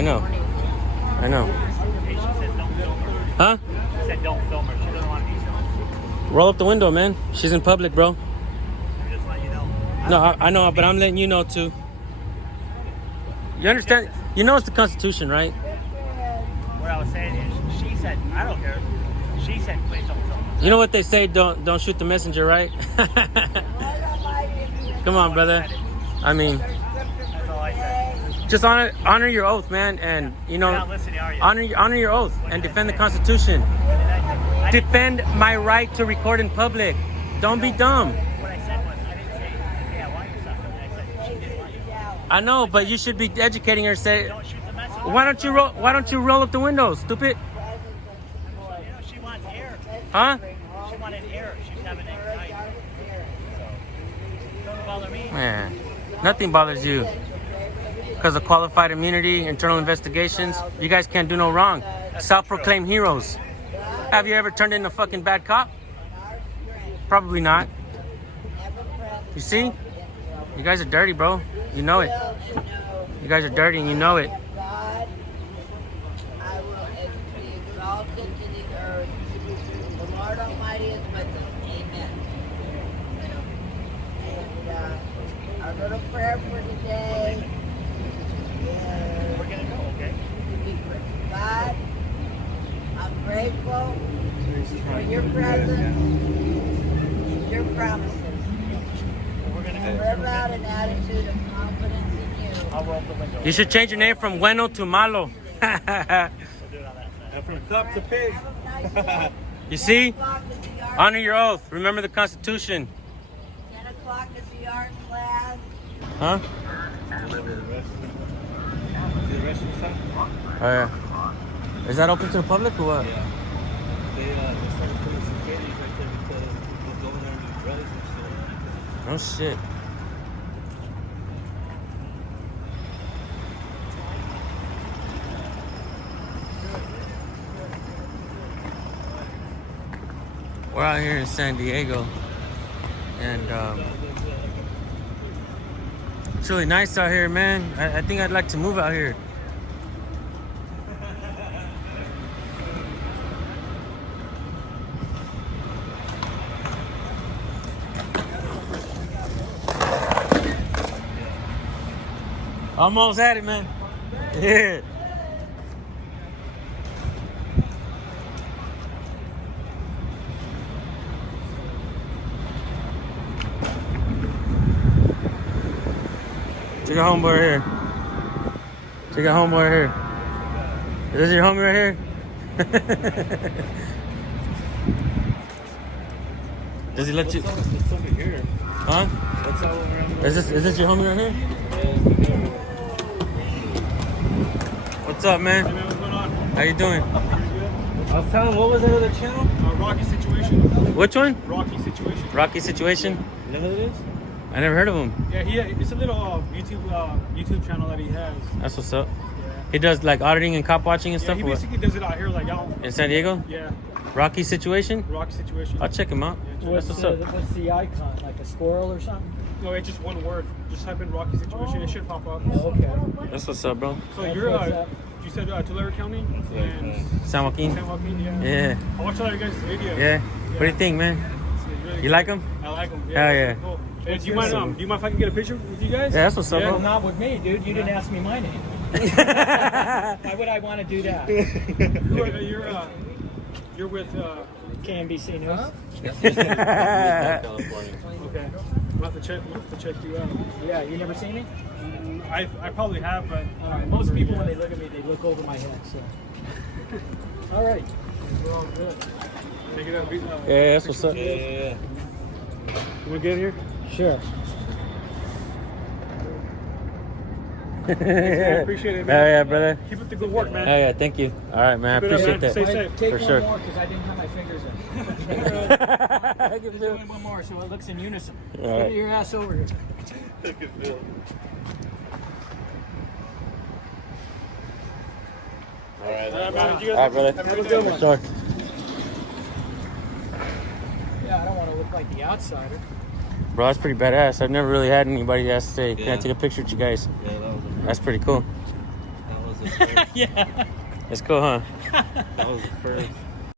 I know. I know. Hey, she said don't film her. Huh? She said don't film her. She doesn't want to be filmed. Roll up the window, man. She's in public, bro. I'm just letting you know. No, I know, but I'm letting you know too. You understand? You know it's the Constitution, right? What I was saying is, she said, I don't care. She said, please don't film her. You know what they say? Don't shoot the messenger, right? Come on, brother. I mean, That's all I said. just honor your oath, man, and you You're not know, listening, are you? honor your oath and defend the Constitution. I didn't- Defend my right to record in public. Don't be dumb. What I said was, I didn't say, hey, I want your stuff. I said, she didn't want you. I know, but you should be educating her. Say, Don't shoot the messenger. why don't you roll up the window, stupid? Well, you know, she wants air. Huh? She wanted air. She's having anxiety. So, don't bother me. Man, nothing bothers you because of qualified immunity, internal investigations. You guys can't do no wrong. Self-proclaimed heroes. Have you ever turned in a fucking bad cop? Probably not. You see? You guys are dirty, bro. You know it. You guys are dirty and you know it. God, I will be exalted to the earth. The Lord Almighty is with us. Amen. And our little prayer for today We're is going to go, okay? God, I'm grateful for your presence and your promises. We're going to I go. live out an attitude of confidence in you. I'll roll up the window. You should change your name from Bueno to Malo. We'll do it on that side. And from cup to pig. Have a nice day. You see? 10 o'clock is the art. Honor your oath. Remember the Constitution. 10 o'clock is the art class. Huh? See the rest of the side? Oh, yeah. Is that open to the public or what? Yeah. They started putting some cages right there because the governor needs drugs and shit. Oh, shit. We're out here in San Diego, and it's really nice out here, man. I think I'd like to move out here. Almost had it, man. Yeah. Take a homeboy right here. Take a homeboy right here. Is this your homie right here? Does he let you? It's over here. Huh? That's all around. Is this your homie right here? What's up, man? Hey man, what's going on? How you doing? I was telling him, what was that other channel? Rocky Situation. Which one? Rocky Situation. Rocky Situation? You know what it is? I never heard of him. Yeah, it's a little YouTube channel that he has. That's what's up. Yeah. He does like auditing and cop watching and Yeah, stuff. he or what? basically does it out here, like out. In San Diego? Yeah, Rocky Situation? Rocky Situation. I'll check him out. Yeah, That's what's up. What's the icon? Like a squirrel or something? No, it's just one word. Just type in Rocky Situation. It should pop up. Oh, okay. That's what's up, bro. So That's you're what's up. you said Tulare County and San Joaquin? San Joaquin. Yeah. Yeah. I watch a lot of your guys' videos. Yeah. What do you think, man? It's really You good. like him? I like them. Hell yeah. Cool. Hey, do you mind if I can get a picture with you guys? Yeah, that's what's up, Yeah. bro. Not with me, dude. You didn't ask me my name. Why would I want to do that? You're with. KMBC News. California. Okay. We'll have to check you out. Yeah, you never seen me? I probably have, but Most people, when they look at me, they look over my head. So. All right. we're all good. Take it out. Yeah, that's what's up. Yeah. We good here? Sure. I appreciate it, man. Hell yeah, brother. Keep up the good work, man. Hell yeah, thank you. All right, man. I Keep it up, appreciate man. Stay that. safe. Take For one sure. more because I didn't have my fingers in. Give him Doing one more so it looks in unison. All right. Get your ass over here. All right. All right, man. You All right, guys brother. have a good day. For sure. Yeah, I don't want to look like the outsider. Bro, that's pretty badass. I've never really had anybody ask to say, can I Yeah. take a picture with you guys? Yeah, that was That's pretty cool. that was was the first. Yeah. It's cool, huh? That was the first.